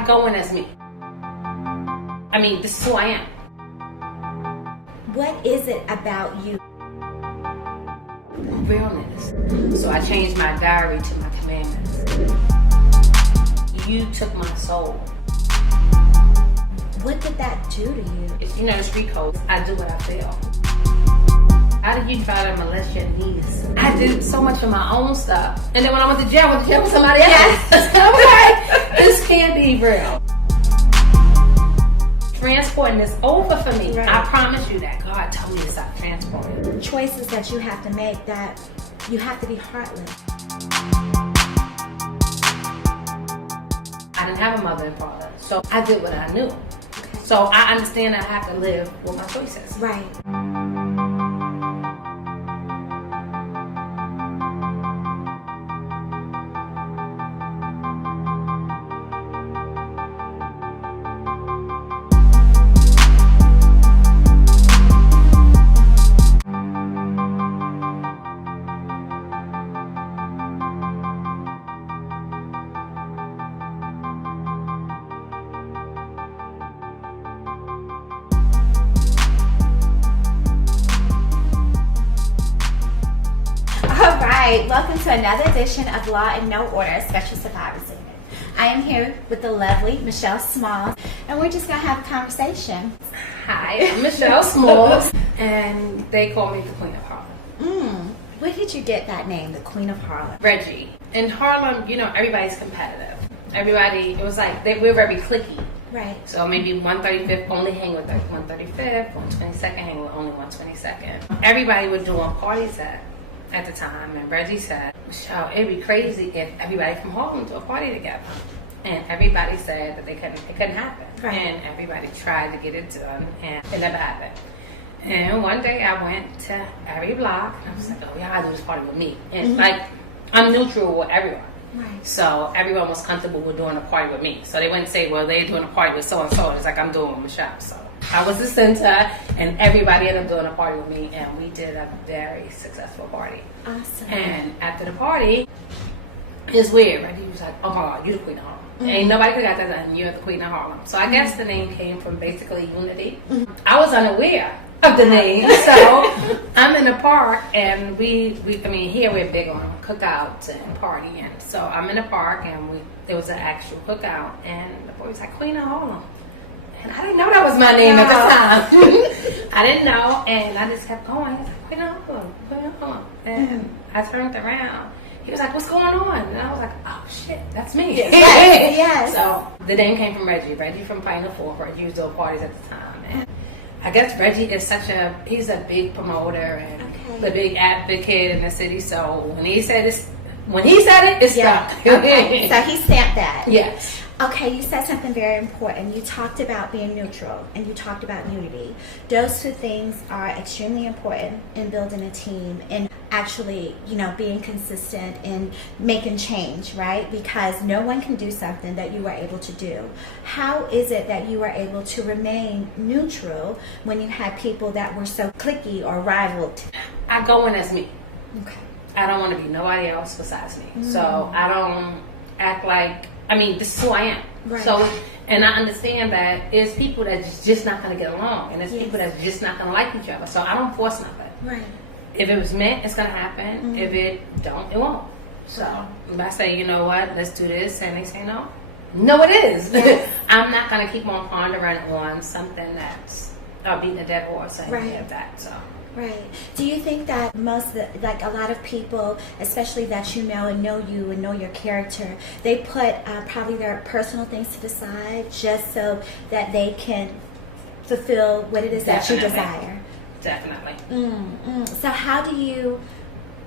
I go in as me. I mean, this is who I am. What is it about you? Realness. So I changed my diary to my commandments. You took my soul. What did that do to you? You know the street code. I do what I feel. How did you try to molest your niece? I did so much of my own stuff. And then when I went to jail with somebody else. Yes. I'm like, this can't be real. Transporting this over for me. Right. I promise you that. God told me to stop transporting. Choices that you have to make, that you have to be heartless. I didn't have a mother and father, so I did what I knew. Okay. So I understand I have to live with my choices. Right. Welcome to another edition of Law and No Order Special Survivors Unit. I am here with the lovely Michelle Smalls, and we're just going to have a conversation. Hi, I'm Michelle Smalls, and they call me the Queen of Harlem. Where did you get that name, the Queen of Harlem? Reggie. In Harlem, you know, everybody's competitive. Everybody, it was like, we're very cliquey. Right. So maybe 135th only hang with 135th, 122nd hang with only 122nd. Everybody was doing parties at the time, and Reggie said, Michelle, it'd be crazy if everybody from Harlem to a party together. And everybody said that it couldn't happen. Right. And everybody tried to get it done, and it never happened. And one day I went to every block, and I was like, oh, y'all gotta do this party with me. And like, I'm neutral with everyone. Right. So everyone was comfortable with doing a party with me. So they wouldn't say, well, they're doing a party with so-and-so. It's like, I'm doing it with Michelle. So I was the center, and everybody ended up doing a party with me, and we did a very successful party. Awesome. And after the party, it's weird, right? He was like, oh my God, you're the Queen of Harlem. Ain't nobody could have got that done. You're the Queen of Harlem. So I guess the name came from basically unity. I was unaware of the name. So I'm in the park, and we here we're big on cookouts and partying. So I'm in the park, and there was an actual cookout, and the boy was like, Queen of Harlem. And I didn't know that was my name at the time. I didn't know, and I just kept going. He was like, Queen of Harlem, Queen of Harlem. And I turned around. He was like, what's going on? And I was like, oh shit, that's me. Yes, yes. So the name came from Reggie. Reggie from Final Four. Reggie was doing parties at the time. And I guess Reggie is he's a big promoter and a big advocate in the city. So when he said it, it's stuck. Okay. So he stamped that. Yes. Okay, you said something very important. You talked about being neutral, and you talked about unity. Those two things are extremely important in building a team and actually, being consistent and making change, right? Because no one can do something that you were able to do. How is it that you were able to remain neutral when you had people that were so cliquey or rivaled? I go in as me. Okay. I don't want to be nobody else besides me. So I don't act like, this is who I am. Right. So, and I understand that it's people that's just not going to get along, and it's people that's just not going to like each other. So I don't force nothing. Right. If it was meant, it's going to happen. If it don't, it won't. So if I say, you know what, let's do this, and they say no, it is. Yes. I'm not going to keep on pondering on something that's beating a dead horse and any of that. So. Right. Do you think that a lot of people, especially that and know you and know your character, they put probably their personal things to the side just so that they can fulfill what it is that you desire? Definitely. So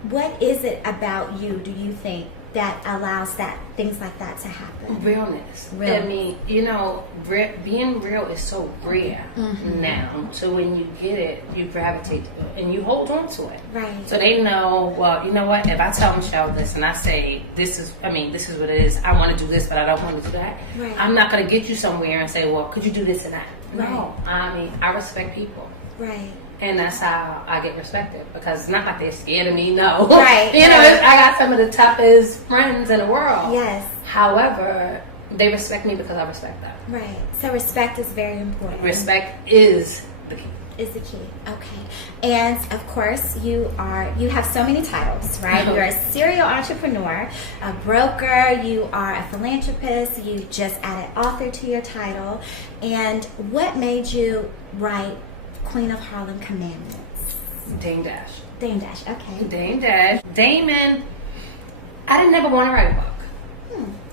what is it about you, do you think, that allows things like that to happen? Realness. Realness. Being real is so rare now. So when you get it, you gravitate to it and you hold on to it. Right. So they know, well, you know what? If I tell Michelle this and I say, this is what it is. I want to do this, but I don't want to do that. Right. I'm not going to get you somewhere and say, well, could you do this and that? Right. No. I respect people. Right. And that's how I get respected, because it's not like they're scared of me, no. Right. I got some of the toughest friends in the world. Yes. However, they respect me because I respect them. Right. So respect is very important. Respect is the key. Is the key. Okay. And of course, you have so many titles, right? You're a serial entrepreneur, a broker, you are a philanthropist, you just added author to your title. And what made you write Queen of Harlem Commandments? Dame Dash. Dame Dash, okay. Dame Dash. Damon, I didn't never want to write a book.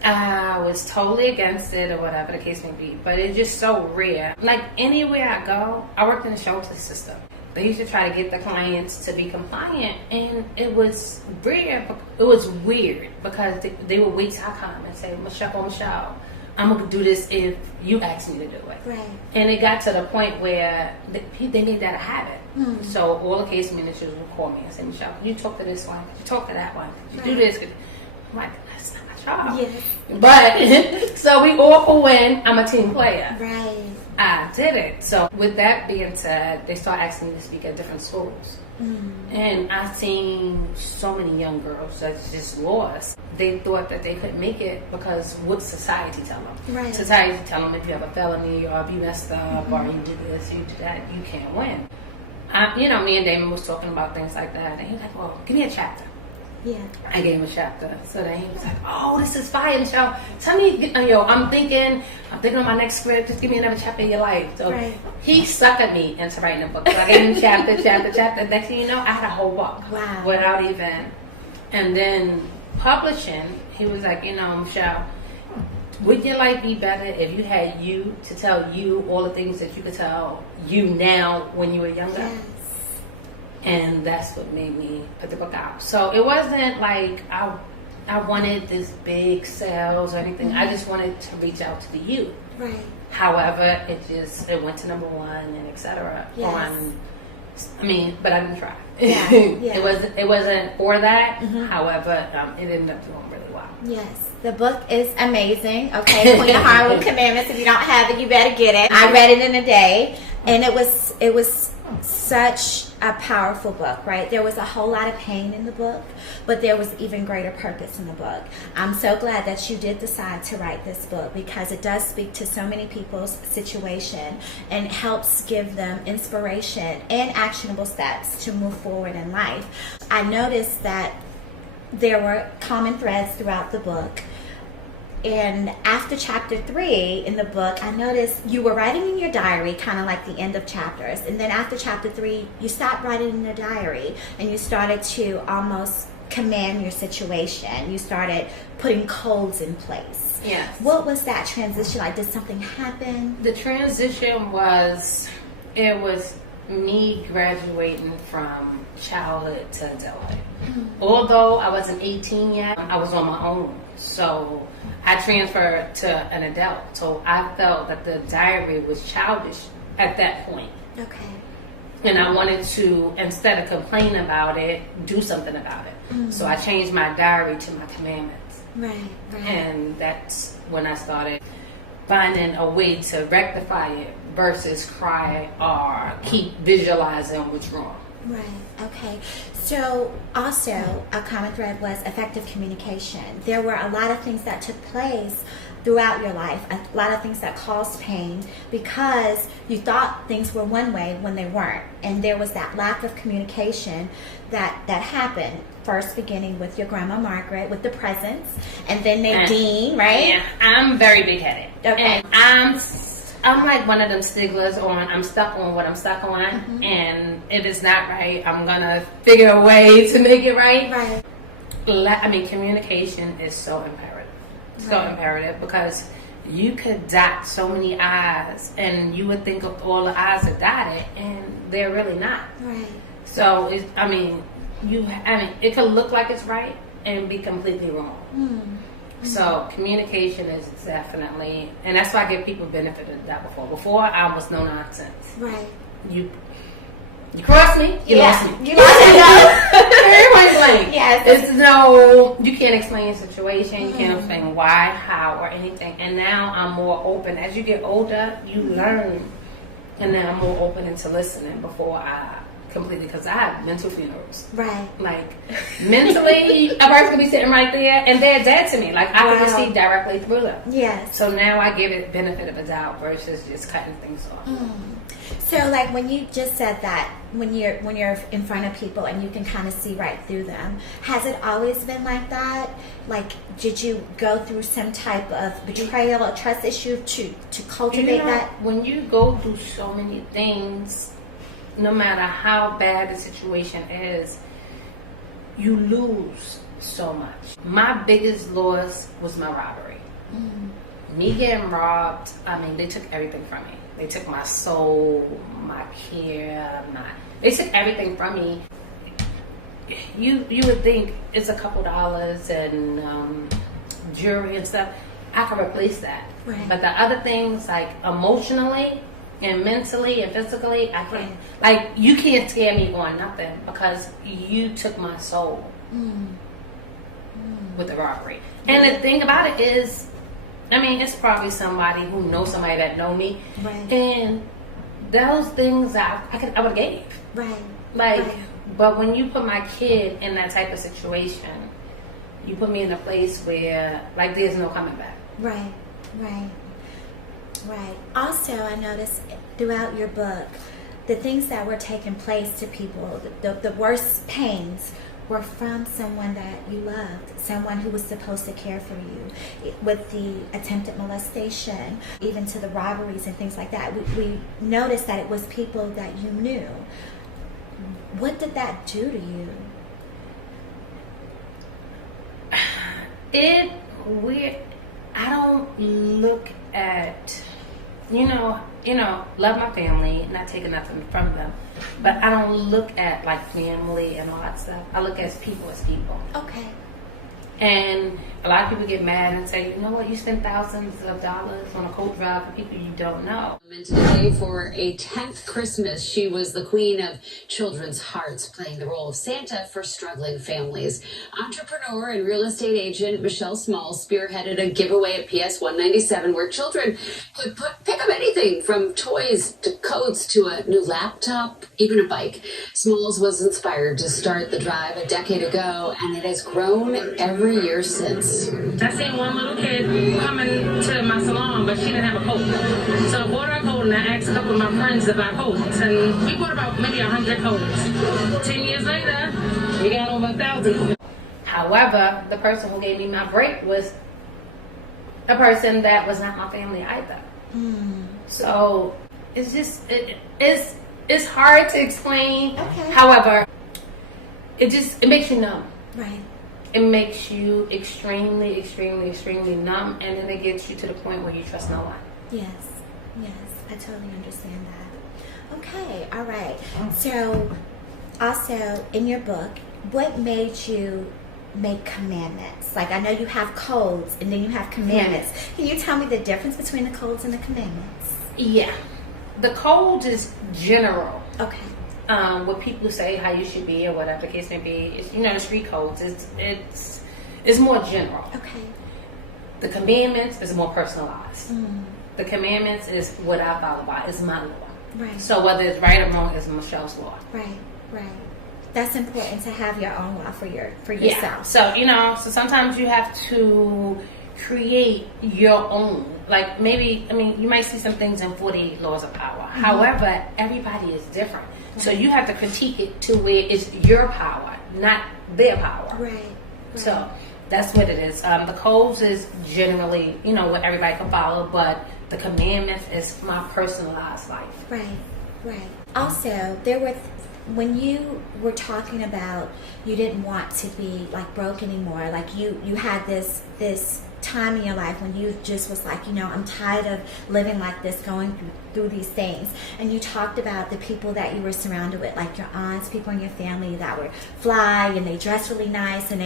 I was totally against it or whatever the case may be, but it's just so rare. Like anywhere I go, I worked in the shelter system. They used to try to get the clients to be compliant, and it was rare. It was weird because they would wait till I come and say, Michelle, I'm going to do this if you ask me to do it. Right. And it got to the point where they made that a habit. So all the case managers would call me and say, Michelle, can you talk to this one? Can you talk to that one? Can you do this? I'm like, that's not my job. Yes. But, so we all will win. I'm a team player. Right. I did it. So with that being said, they started asking me to speak at different schools. And I've seen so many young girls that's just lost. They thought that they couldn't make it because what society tell them. Right. Society tell them if you have a felony or if you messed up or you did this, you did that, you can't win. Me and Damon was talking about things like that. And he was like, well, give me a chapter. Yeah. I gave him a chapter. So then he was like, oh, this is fire, Michelle. Tell me, I'm thinking of my next script. Just give me another chapter of your life. So he suckered me into writing a book. So I gave him chapter. Next thing you know, I had a whole book. Wow. Without even. And then publishing, he was like, Michelle, would your life be better if you had you to tell you all the things that you could tell you now when you were younger? Yes. And that's what made me put the book out. So it wasn't like I wanted this big sales or anything. I just wanted to reach out to the youth. Right. However, it went to number one and etc. Yes. But I didn't try. Yeah. Yeah. It wasn't for that. However, it ended up doing really well. Yes. The book is amazing. Okay, Queen of Harlem Commandments. If you don't have it, you better get it. I read it in a day, and it was such a powerful book, right? There was a whole lot of pain in the book, but there was even greater purpose in the book. I'm so glad that you did decide to write this book because it does speak to so many people's situation and helps give them inspiration and actionable steps to move forward in life. I noticed that there were common threads throughout the book. And after chapter 3 in the book, I noticed you were writing in your diary, kind of like the end of chapters. And then after chapter 3, you stopped writing in your diary and you started to almost command your situation. You started putting codes in place. Yes. What was that transition like? Did something happen? The transition was me graduating from childhood to adulthood. Although I wasn't 18 yet, I was on my own. So I transferred to an adult. So I felt that the diary was childish at that point. Okay. And I wanted to, instead of complain about it, do something about it. So I changed my diary to my commandments. Right. And that's when I started finding a way to rectify it versus cry or keep visualizing what's wrong. Right. Okay. So also a common thread was effective communication. There were a lot of things that took place throughout your life, a lot of things that caused pain because you thought things were one way when they weren't. And there was that lack of communication that happened. First beginning with your grandma Margaret with the presents, and then Nadine, right? Yeah, I'm very big-headed. Okay. And I'm like one of them stigglers I'm stuck on what I'm stuck on, and if it's not right, I'm gonna figure a way to make it right. Right. Communication is so imperative. So imperative because you could dot so many I's, and you would think of all the I's are dotted, and they're really not. Right. So it could look like it's right and be completely wrong. So communication is definitely, and that's why I give people benefit of that before. Before I was no nonsense. Right. You crossed me, you lost me. You lost me. Everyone's like, yes. You can't explain your situation, you can't explain why, how, or anything. And now I'm more open. As you get older, you learn. And now I'm more open into listening before I completely because I have mental funerals. Right. Like, mentally, a person could be sitting right there and they're dead to me. Like, I can receive directly through them. Yes. So now I give it benefit of a doubt versus just cutting things off. So, like, when you just said that, when you're in front of people and you can kind of see right through them, has it always been like that? Like, did you go through some type of betrayal or trust issue to cultivate that? When you go through so many things, no matter how bad the situation is, you lose so much. My biggest loss was my robbery. Me getting robbed, I mean, they took everything from me. They took my soul, my care, they took everything from me. You would think it's a couple dollars and jewelry and stuff. I could replace that. Right. But the other things, like emotionally and mentally and physically, I can't. Like, you can't scare me on nothing because you took my soul with the robbery. And the thing about it is, I mean, it's probably somebody who knows somebody that know me. Right. And those things I would have gave. Right. Like, Right. But when you put my kid in that type of situation, you put me in a place where, like, there's no coming back. Right. Also, I noticed throughout your book, the things that were taking place to people, the worst pains, were from someone that you loved, someone who was supposed to care for you. With the attempted molestation, even to the robberies and things like that, we noticed that it was people that you knew. What did that do to you? I don't look at, love my family, not taking nothing from them, but I don't look at like family and all that stuff. I look at people as people. Okay. And a lot of people get mad and say, you know what, you spend thousands of dollars on a coat drive for people you don't know. Today, for a 10th Christmas, she was the queen of children's hearts, playing the role of Santa for struggling families. Entrepreneur and real estate agent Michelle Small spearheaded a giveaway at PS 197 where children could pick up anything from toys to coats to a new laptop, even a bike. Smalls was inspired to start the drive a decade ago, and it has grown every year since. I seen one little kid coming to my salon, but she didn't have a coat. So I bought her a coat and I asked a couple of my friends to buy coats. And we bought about maybe 100 coats. 10 years later, we got over 1,000. However, the person who gave me my break was a person that was not my family either. So it's just, it's hard to explain. Okay. However, it makes you numb. Right. It makes you extremely, extremely, extremely numb, and then it gets you to the point where you trust no one. Yes, I totally understand that. Okay, all right. So, also in your book, what made you make commandments? Like, I know you have codes and then you have commandments. Can you tell me the difference between the codes and the commandments? Yeah. The code is general. Okay. What people say how you should be or whatever the case may be. It's, the street codes. It's more general. Okay. The commandments is more personalized. The commandments is what I follow by. It's my law. Right. So whether it's right or wrong, it's Michelle's law. Right. That's important to have your own law for yourself. Yeah. So so sometimes you have to create your own. Like maybe, you might see some things in 40 laws of power. However, everybody is different. So you have to critique it to where it's your power, not their power. Right. So that's what it is. The codes is generally, what everybody can follow, but the commandments is my personalized life. Right. Also, when you were talking about you didn't want to be like broke anymore, like you had this time in your life when you just was like, I'm tired of living like this, going through these things, and you talked about the people that you were surrounded with, like your aunts, people in your family that were fly and they dressed really nice, and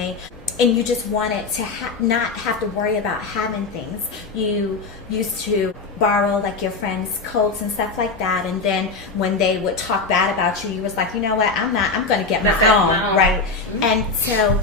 you just wanted to not have to worry about having things. You used to borrow like your friends' coats and stuff like that, and then when they would talk bad about you, you was like, you know what, I'm going to get my own, right? And so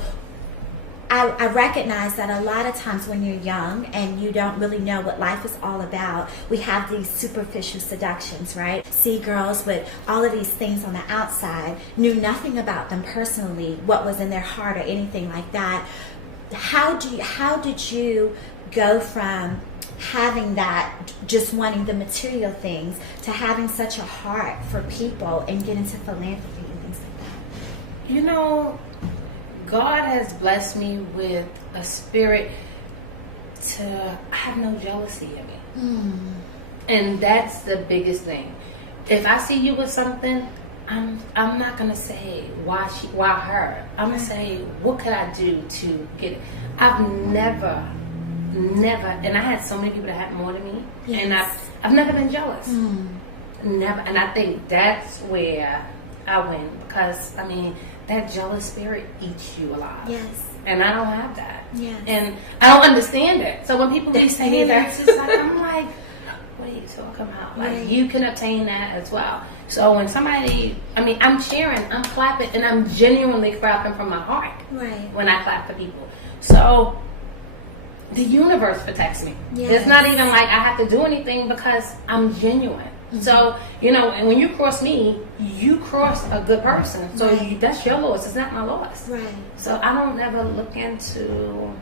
I recognize that a lot of times when you're young and you don't really know what life is all about, we have these superficial seductions, right? See girls with all of these things on the outside, knew nothing about them personally, what was in their heart or anything like that. How did you go from having that, just wanting the material things, to having such a heart for people and get into philanthropy and things like that? You know, God has blessed me with a spirit to have no jealousy of me. And that's the biggest thing. If I see you with something, I'm not gonna say why her. I'm gonna say, what could I do to get it? I've never, and I had so many people that had more than me, and I've never been jealous. Never. And I think that's where I win, because I mean, that jealous spirit eats you alive. Yes. And I don't have that. Yes. And I don't understand it. So when people say me that, it's just like, I'm like, wait, so I'll come out. Like, you can obtain that as well. So when somebody, I mean, I'm cheering, I'm clapping, and I'm genuinely clapping from my heart. Right. When I clap for people. So the universe protects me. Yes. It's not even like I have to do anything, because I'm genuine. So, you know, and when you cross me, you cross a good person. So that's your loss. It's not my loss. Right. So I don't ever look into...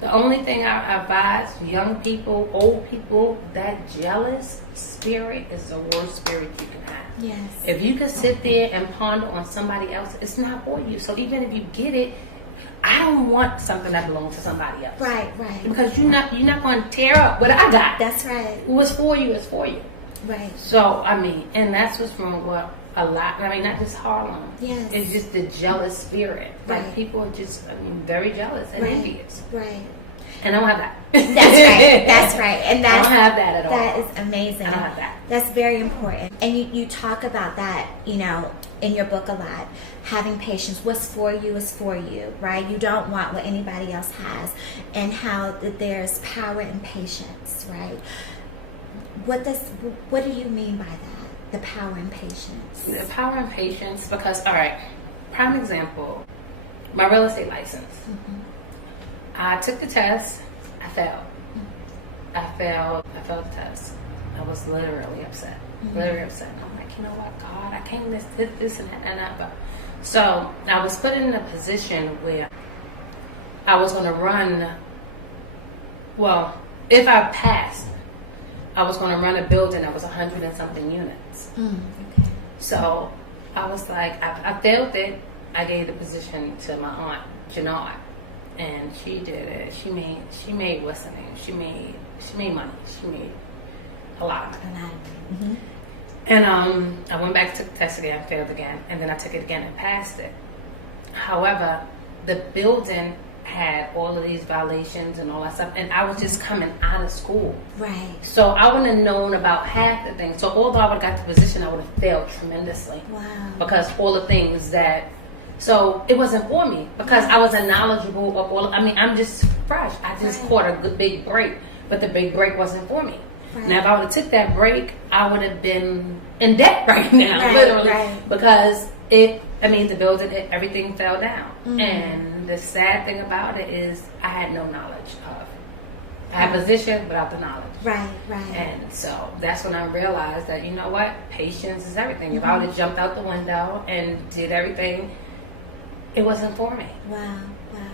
The only thing I advise young people, old people, that jealous spirit is the worst spirit you can have. Yes. If you can sit there and ponder on somebody else, it's not for you. So even if you get it, I don't want something that belongs to somebody else. Right. Because you're not going to tear up what I got. That's right. What's for you is for you. Right. So, I mean, and that's what's wrong with a lot. I mean, not just Harlem. Yes. It's just the jealous spirit. Right. Like, people are just, I mean, very jealous and envious. Right. And I don't have that. That's right. And I don't have that at all. That is amazing. I don't have that. That's very important. And you talk about that, you know, in your book a lot. Having patience. What's for you is for you, right? You don't want what anybody else has. And how there's power in patience, right? What do you mean by that? The power in patience. The power in patience, because, all right, prime example, my real estate license. I took the test. I failed. I failed the test. I was literally upset. Literally upset. And I'm like, you know what, God, I can't this and that and that. But so I was put in a position where I was going to run. Well, if I passed, I was going to run a building that was 100 and something units. Okay. So I was like, I failed it. I gave the position to my aunt, Janard. And she did it. She made what's her name? She made money. She made a lot of money. And I went back, took the test again, failed again, and then I took it again and passed it. However, the building had all of these violations and all that stuff, and I was just coming out of school. Right. So I wouldn't have known about half the things. So although I would have got the position, I would have failed tremendously. Wow. Because all the things that... So it wasn't for me, because I wasn't knowledgeable of all... I mean, I'm just fresh. I just caught a good big break, but the big break wasn't for me. Right. Now, if I would have took that break, I would have been in debt right now, literally. Because the building, everything fell down. And the sad thing about it is I had no knowledge of. I had position without the knowledge. Right. And so that's when I realized that, you know what, patience is everything. If I would have jumped out the window and did everything, it wasn't for me. Wow.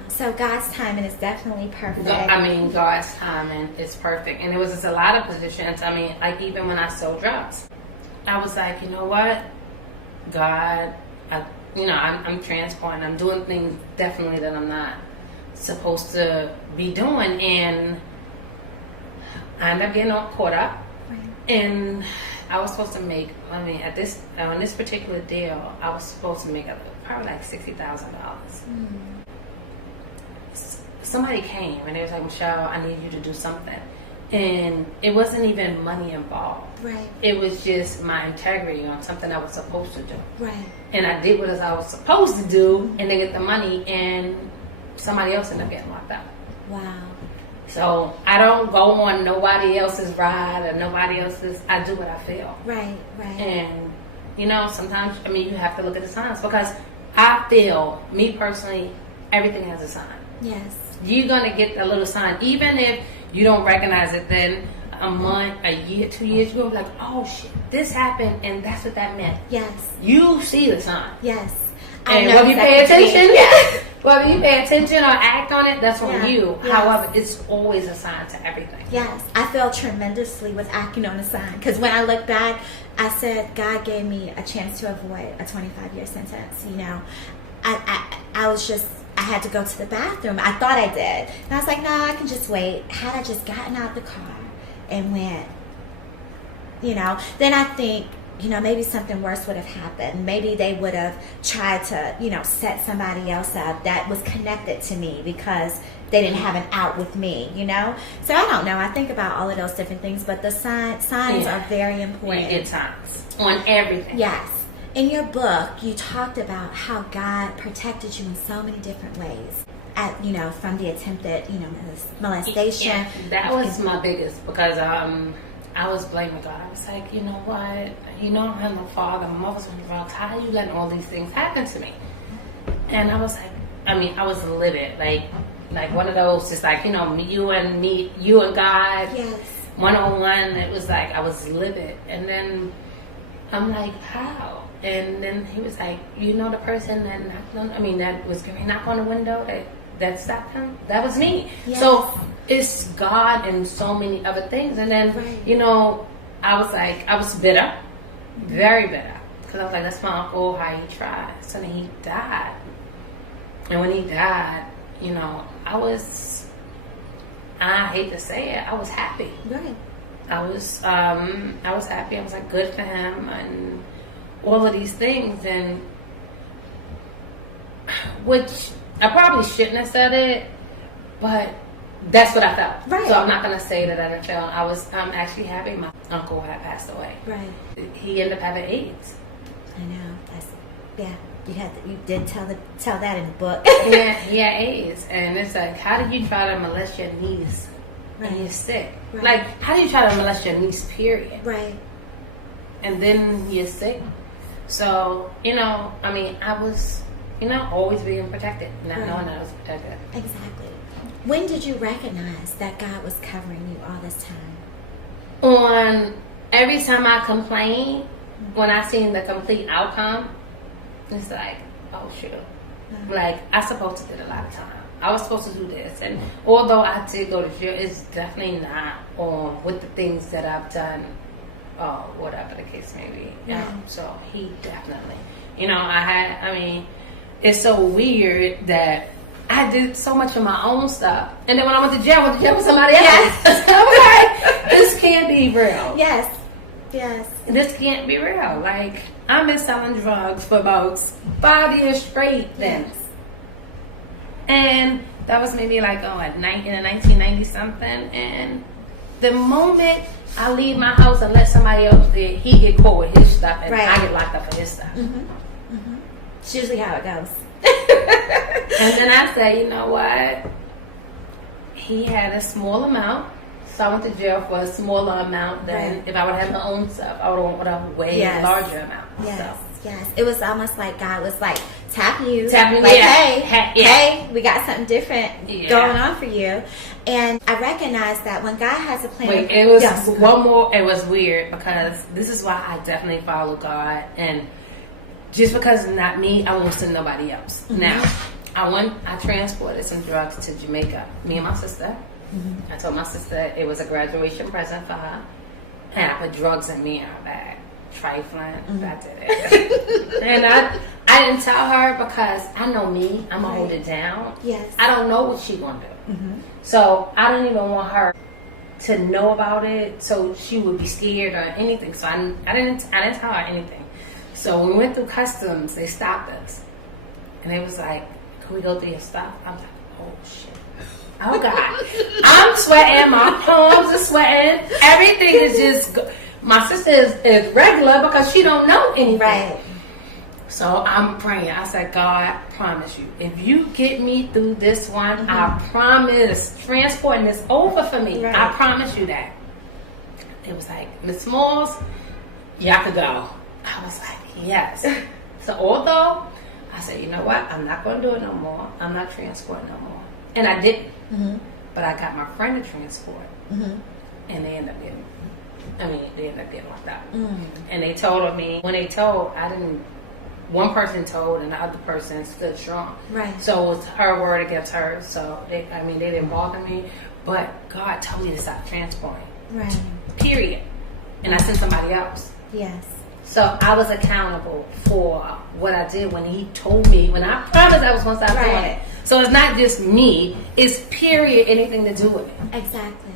So God's timing is definitely perfect. God's timing is perfect. And there was just a lot of positions. I mean, like even when I sold drugs, I was like, you know what, God, I'm transporting. I'm doing things definitely that I'm not supposed to be doing. And I ended up getting all caught up. Right. And I was supposed to make, on this particular deal, I was supposed to make probably like $60,000. Somebody came and they was like, Michelle, I need you to do something. And it wasn't even money involved. Right. It was just my integrity on something I was supposed to do. Right. And I did what I was supposed to do and then get the money, and somebody else ended up getting locked up. Wow. So I don't go on nobody else's ride or nobody else's. I do what I feel. Right. And sometimes you have to look at the signs, because I feel, me personally, everything has a sign. Yes. You're going to get a little sign. Even if you don't recognize it, then a month, a year, 2 years, you're going to be like, oh shit, this happened and that's what that meant. Yes. You see the sign. Yes. And whether you pay attention, whether you pay attention or act on it, that's on you. Yes. However, it's always a sign to everything. Yes, I felt tremendously with acting on a sign, because when I look back, I said God gave me a chance to avoid a 25-year sentence. You know, I was just, I had to go to the bathroom. I thought I did, and I was like, no, I can just wait. Had I just gotten out the car and went, you know, then I think, you know, maybe something worse would have happened. Maybe they would have tried to, you know, set somebody else up that was connected to me because they didn't have an out with me, you know? So I don't know. I think about all of those different things, but the signs are very important. You get signs on everything. Yes. In your book, you talked about how God protected you in so many different ways. You know, from the attempted, you know, molestation. Yeah, that was my biggest, because I was blaming God. I was like, you know what? You know, I have no father. My mother's on drugs. How are you letting all these things happen to me? And I was like, I was livid. Like one of those, just like, you know, you and God. Yes. One-on-one. It was like, I was livid. And then I'm like, how? And then he was like, you know, the person that that was going to knock on the window that stopped him? That was me. Yes. So it's God and so many other things. And then, you know, I was bitter, very bitter. Because I was like, that's my uncle, how he tried. So then he died. And when he died, you know, I hate to say it, I was happy. Right. I was happy. I was like, good for him and all of these things. And which I probably shouldn't have said it, but that's what I felt. Right. So I'm not going to say that I didn't feel. I'm actually happy my uncle had passed away. Right. He ended up having AIDS. I know. You did tell that in the book. Yeah, he had AIDS. And it's like, how did you try to molest your niece and you're sick? Right. Like, how do you try to molest your niece, period? Right. And then you're sick. So, you know, I was, you know, always being protected, not knowing that I was protected. Exactly. When did you recognize that God was covering you all this time? On every time I complained, when I seen the complete outcome, it's like, oh shoot. Like, I supposed to do a lot of time. I was supposed to do this. And although I did go to jail, it's definitely not on with the things that I've done, whatever the case may be. So he definitely, you know, it's so weird that I did so much of my own stuff. And then when I went to jail with somebody else. Yes. Okay, this can't be real. Yes. Yes. This can't be real. Like, I've been selling drugs for about 5 years straight then. Yes. And that was maybe like, in 1990 something. And the moment I leave my house and let somebody else there, he get caught with his stuff and I get locked up for his stuff. Mm-hmm. Mm-hmm. It's usually how it goes. And then I say, you know what? He had a small amount. So I went to jail for a smaller amount than if I would have had my own stuff. I would have went a way larger amount. Yes, so. yes. It was almost like God was like tapping you. Like, hey, we got something different going on for you. And I recognize that when God has a plan. It was one more. It was weird because this is why I definitely follow God. And just because it's not me, I won't send nobody else. Mm-hmm. Now, I transported some drugs to Jamaica. Me and my sister. Mm-hmm. I told my sister it was a graduation present for her, and I put drugs in me in her bag. Trifling, I did it. And I didn't tell her because I know me. I'm gonna hold it down. Yes. I don't know what she gonna do. Mm-hmm. So I didn't even want her to know about it, so she would be scared or anything. So I didn't tell her anything. So when we went through customs, they stopped us, and they was like, "Can we go through your stuff?" I was like, "Oh shit." Oh God, I'm sweating. My palms are sweating. Everything is just. My sister is regular because she don't know anything. Right. So I'm praying. I said, God, I promise you, if you get me through this one, I promise transporting this over for me. Right. I promise you that. It was like, Miss Smalls, y'all could go. I was like, yes. So although I said, you know what, I'm not going to do it no more. I'm not transporting no more. And I didn't. Mm-hmm. But I got my friend to transport. Mm-hmm. And they ended up getting locked up. Mm. And they told on me. When they told, one person told and the other person stood strong. Right. So it was her word against hers. So they didn't bother me. But God told me to stop transporting. Right. Period. And I sent somebody else. Yes. So I was accountable for what I did when he told me, when I promised I was going to stop doing it. So it's not just me, it's period anything to do with it. Exactly.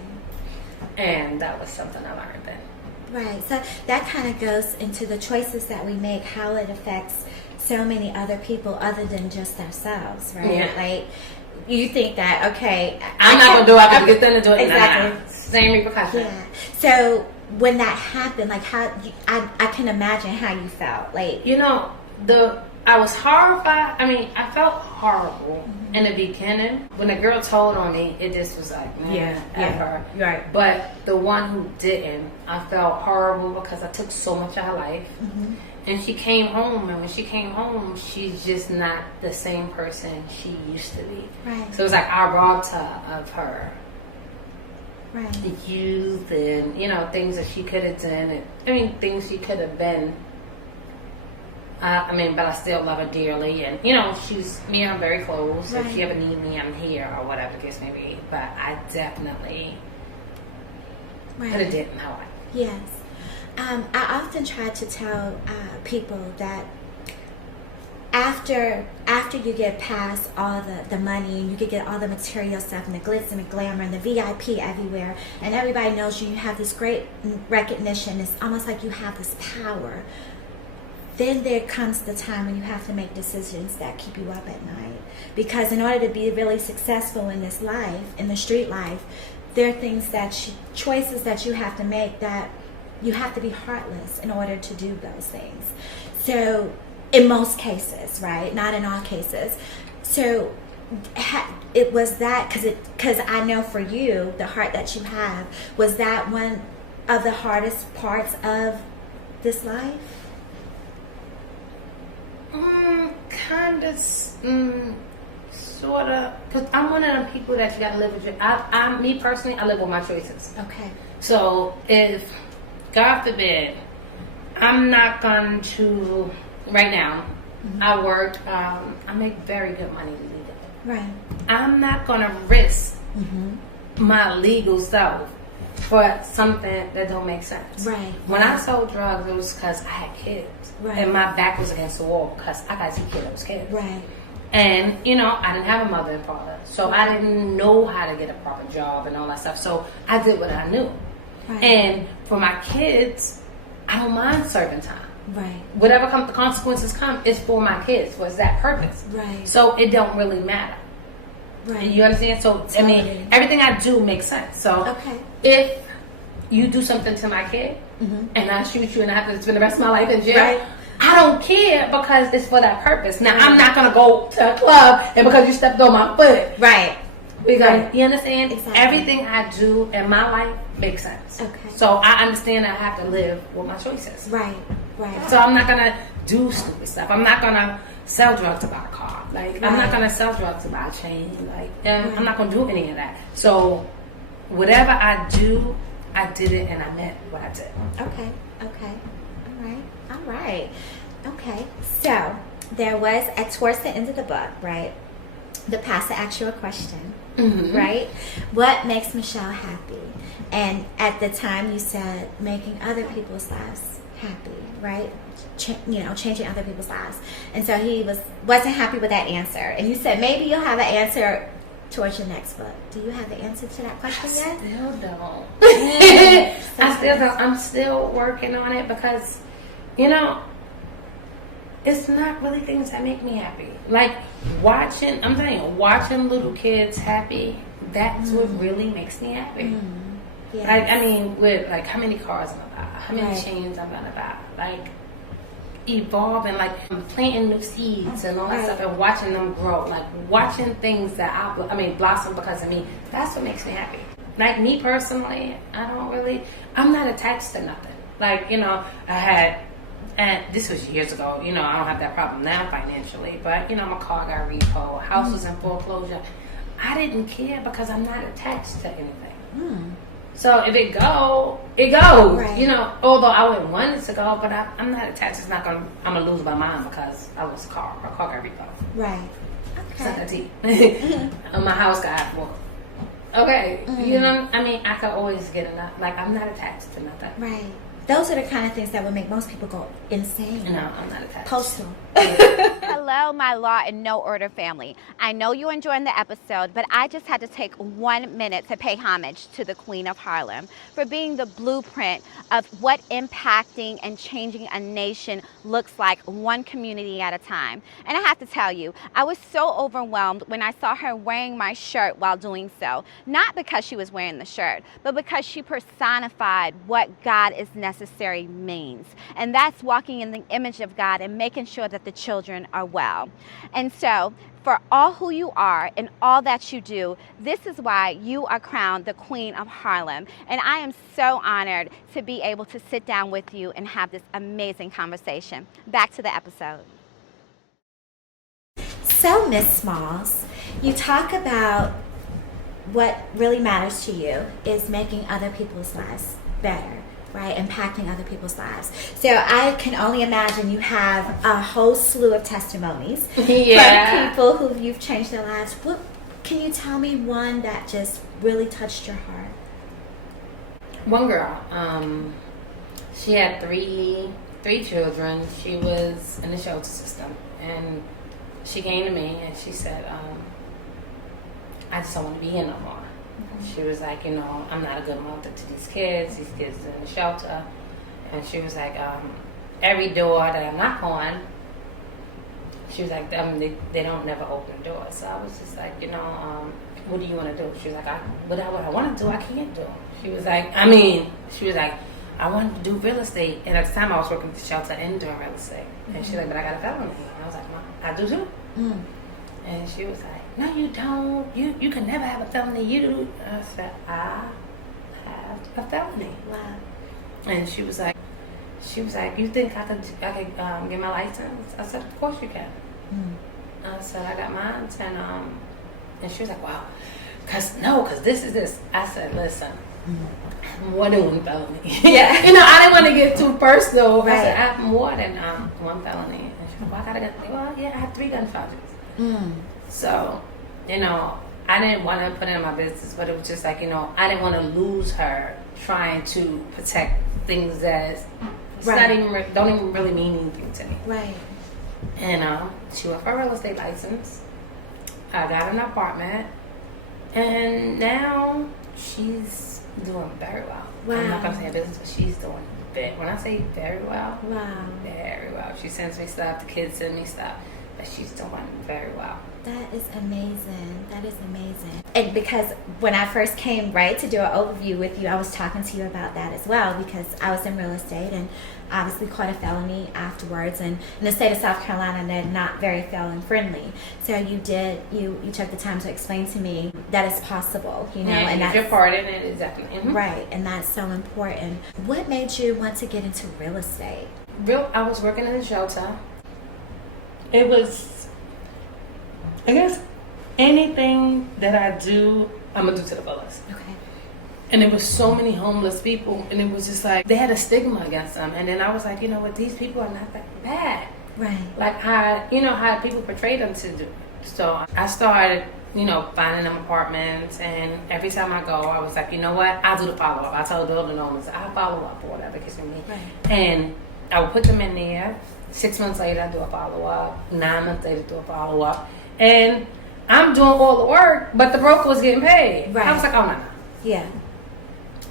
And that was something I learned then. Right. So that kind of goes into the choices that we make, how it affects so many other people other than just ourselves, right? Yeah. Like, you think that, okay, I'm not going to do it, I'm going to get them to do it. Exactly. Nah. Same repercussion. Yeah. So when that happened, like, I can imagine how you felt. Like, you know, I was horrified. I mean, I felt horrible in the beginning. When the girl told on me, it just was like, ever. Right. But the one who didn't, I felt horrible because I took so much of her life. Mm-hmm. And she came home, and when she came home, she's just not the same person she used to be. Right. So it was like I robbed her of her right. youth and, you know, things that she could have done. And, things she could have been. But I still love her dearly. And, you know, me and her very close. Right. If she ever need me, I'm here or whatever the case may be. But I definitely could have did in her life. Yes. I often try to tell people that after you get past all the money and you can get all the material stuff and the glitz and the glamour and the VIP everywhere and everybody knows you have this great recognition, it's almost like you have this power. Then there comes the time when you have to make decisions that keep you up at night. Because in order to be really successful in this life, in the street life, there are things choices that you have to make that you have to be heartless in order to do those things. So, in most cases, right? Not in all cases. So, it was that, because I know for you, the heart that you have, was that one of the hardest parts of this life? Kind of, sort of, because I'm one of them people that you gotta live with. Me personally, I live with my choices. Okay. So if, God forbid, I'm not going to, right now, I work, I make very good money legally. Right. I'm not going to risk my legal self for something that don't make sense. Right. When I sold drugs, it was because I had kids. Right. And my back was against the wall because I got to take care of those kids. Right. And, you know, I didn't have a mother and father. So I didn't know how to get a proper job and all that stuff. So I did what I knew. Right. And for my kids, I don't mind serving time. Right. Whatever the consequences come, it's for my kids. Was that purpose? Right. So it don't really matter. Right. You understand? So, Totally. I mean, everything I do makes sense. So Okay. if you do something to my kid and I shoot you and I have to spend the rest of my life in jail, Right. I don't care because it's for that purpose. Now, I'm not going to go to a club and because you stepped on my foot. Right. We're gonna, you understand? Exactly. Everything I do in my life makes sense. Okay. So I understand I have to live with my choices. Right. Right. So I'm not going to do stupid stuff. I'm not going to sell drugs to buy a car. Like, I'm not going to sell drugs to buy a chain. Like, I'm not going to do any of that. So whatever I do, I did it and I meant what I did. Okay. All right. Okay. So there was, towards the end of the book, right, the pastor asked you a question, right? What makes Michelle happy? And at the time you said making other people's lives happy, right? Changing other people's lives. And so he wasn't happy with that answer. And you said maybe you'll have an answer towards your next book. Do you have the answer to that question yet? Still don't. I still don't. I'm still working on it because, you know, it's not really things that make me happy. Like watching little kids happy, that's what really makes me happy. Yes. Like, I mean, with like how many cars I'm about, how many Right. chains I'm about, like evolving, like planting new seeds and all that Right. stuff and watching them grow, like watching things that blossom because of me. That's what makes me happy. Like me personally, I'm not attached to nothing. Like, you know, and this was years ago, you know, I don't have that problem now financially, but, you know, my car got repo, house was in foreclosure. I didn't care because I'm not attached to anything. So if it goes. Right. You know, although I wouldn't want it to go, but I'm not attached. It's not gonna. I'm gonna lose my mind because I lost a car. My car got repoed. Right. It's not that Okay. deep. My house got broke. Okay. You know, I mean, I could always get enough. Like, I'm not attached to nothing. Right. Those are the kind of things that would make most people go insane. No, I'm not attached. Postal. Hello, my Law and No Order family. I know you're enjoying the episode, but I just had to take 1 minute to pay homage to the Queen of Harlem for being the blueprint of what impacting and changing a nation looks like, one community at a time. And I have to tell you, I was so overwhelmed when I saw her wearing my shirt while doing so. Not because she was wearing the shirt, but because she personified what God is necessary means. And that's walking in the image of God and making sure that the children are well. And so, for all who you are and all that you do, this is why you are crowned the Queen of Harlem. And I am so honored to be able to sit down with you and have this amazing conversation. Back to the episode. So, Miss Smalls, you talk about what really matters to you is making other people's lives better, right? Impacting other people's lives. So I can only imagine you have a whole slew of testimonies from people who you've changed their lives. What can you tell me one that just really touched your heart? One girl, she had three children. She was in the shelter system, and she came to me and she said, I just don't want to be here no more. She was like, you know, I'm not a good mother to these kids are in the shelter. And she was like, every door that I knock on, she was like, they don't never open the door. So I was just like, you know, what do you want to do? She was like, what I want to do, I can't do. She was like, I wanted to do real estate. And at the time I was working at the shelter and doing real estate. And she's like, but I got a felony. And I was like, Mom, I do too. And she was like, no, you don't. You can never have a felony. You do. I said, I have a felony. Wow. And she was like, you think I could get my license? I said, of course you can. I said, I got mine. And she was like, wow. Cause this is this. I said, listen, more than one felony. Yeah. You know, I didn't want to get too personal. Right. I said, I have more than one felony. And she was like, well, I gotta get. Well, yeah, I have 3 gun charges. So, you know, I didn't want to put it in my business, but it was just like, you know, I didn't want to lose her trying to protect things that don't even really mean anything to me. Right. And she went for a real estate license. I got an apartment, and now she's doing very well. Wow. I'm not gonna say her business, but she's doing when I say very well, Wow. very well. She sends me stuff. The kids send me stuff. But she's doing very well. That is amazing. That is amazing. And because when I first came, right, to do an overview with you, I was talking to you about that as well, because I was in real estate and obviously caught a felony afterwards. And in the state of South Carolina, they're not very felon friendly. So you took the time to explain to me that it's possible, you know. Yeah, and that's your part in it, exactly. Right, and that's so important. What made you want to get into real estate? I was working in a shelter. It was, I guess, anything that I do, I'm going to do to the fullest. Okay. And there was so many homeless people, and it was just like, they had a stigma against them. And then I was like, you know what, these people are not that bad. Right. Like how people portray them to do. So I started, finding them apartments, and every time I go, I was like, you know what, I'll do the follow-up. I told the building owners, I'll follow up or whatever, because me. Right. And I would put them in there. 6 months later, I do a follow-up. 9 months later, do a follow-up. And I'm doing all the work, but the broker was getting paid. Right. I was like, oh, no. Yeah.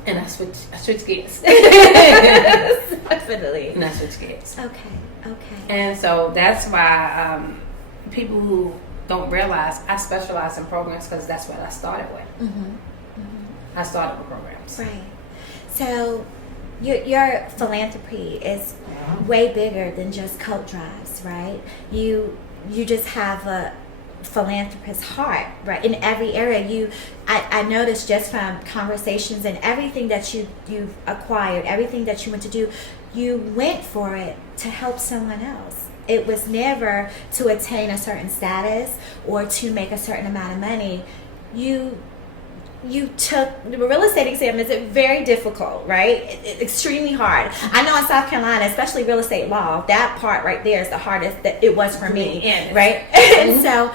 And I switched gears. Definitely. And I switched gears. Okay. And so that's why people who don't realize I specialize in programs, because that's what I started with. I started with programs. Right. So your philanthropy is way bigger than just coat drives, right? You just have a philanthropist's heart, right? In every area. I noticed just from conversations and everything that you've acquired, everything that you went to do, you went for it to help someone else. It was never to attain a certain status or to make a certain amount of money. you took the real estate exam is very difficult, right? Extremely hard. I know in South Carolina, especially real estate law, that part right there is the hardest that it was for me, right? And so,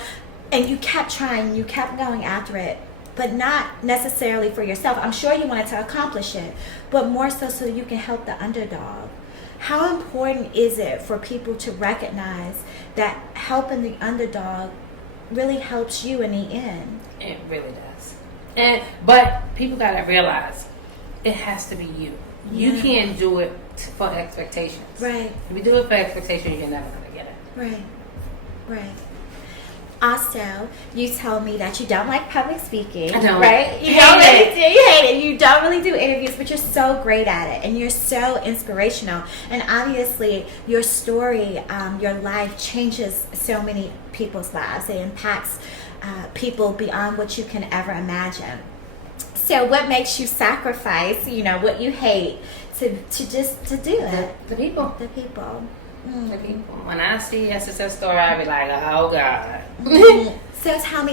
and you kept trying, you kept going after it, but not necessarily for yourself. I'm sure you wanted to accomplish it, but more so you can help the underdog. How important is it for people to recognize that helping the underdog really helps you in the end? It really does. But people gotta realize it has to be you. Yeah. You can't do it for expectations. Right. If you do it for expectations, you're never gonna get it. Right. Also, you told me that you don't like public speaking. I don't. Right? You don't really do. You hate it. You don't really do interviews, but you're so great at it, and you're so inspirational. And obviously, your story, your life changes so many people's lives. It impacts people beyond what you can ever imagine. So, what makes you sacrifice, what you hate, to do it? The people. The people. The people. When I see a success story, I be like, oh God. So tell